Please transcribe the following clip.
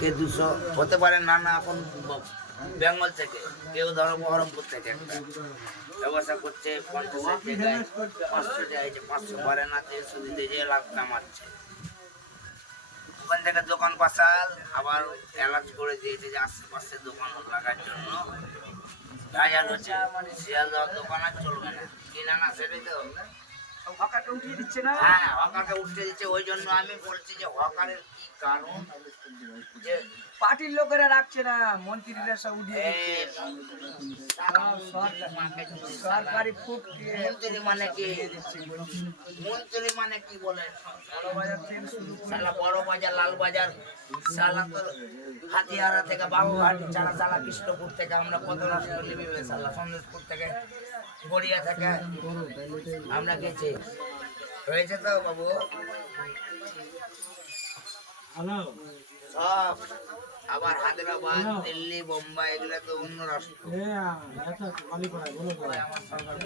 কে 200 হতে পারে, নানা এখন বেঙ্গল থেকে, কেউ ধরো বহরমপুর থেকে একটা ব্যবসা করছে, 50 জায়গায় 500 চাইছে, 500 পারে না, 300 দিতে যে লাভ কামাচ্ছে। ওখান থেকে দোকান পাশাল আবার অ্যালার্জ করে দিয়েছে যে আশেপাশে দোকান লাগার জন্য। বাজার হচ্ছে শিয়ালদার দোকান আর চলবে না, কিনা না সেটাই তো হকারটা উঠিয়ে দিচ্ছে না। হ্যাঁ, হকারকে উঠতে দিচ্ছে। ওই জন্য আমি বলছি যে হকারের কি কারণ, যে পার্টির লোকেরা রাখছে না, মন্ত্রীরা সব উঠিয়ে দিচ্ছে। সরকারি ফুড মন্ত্রী মানে কি, মন্ত্রী মানে কি বলে, বাজার থেকে শুরু করে সালা বড় বাজার, লাল বাজার, সালা তো হাতিয়ারা থেকে, বাবুঘাট, চালা সালা কৃষ্ণপুর থেকে আমরা কত নষ্ট নিবি, সালা সন্দেশপুর থেকে, গড়িয়া থেকে আমরা গেছি। হয়েছে তো বাবু সব। আবার হায়দ্রাবাদ, দিল্লি, বোম্বাই এগুলো তো অন্য রাষ্ট্র। আমার সরকার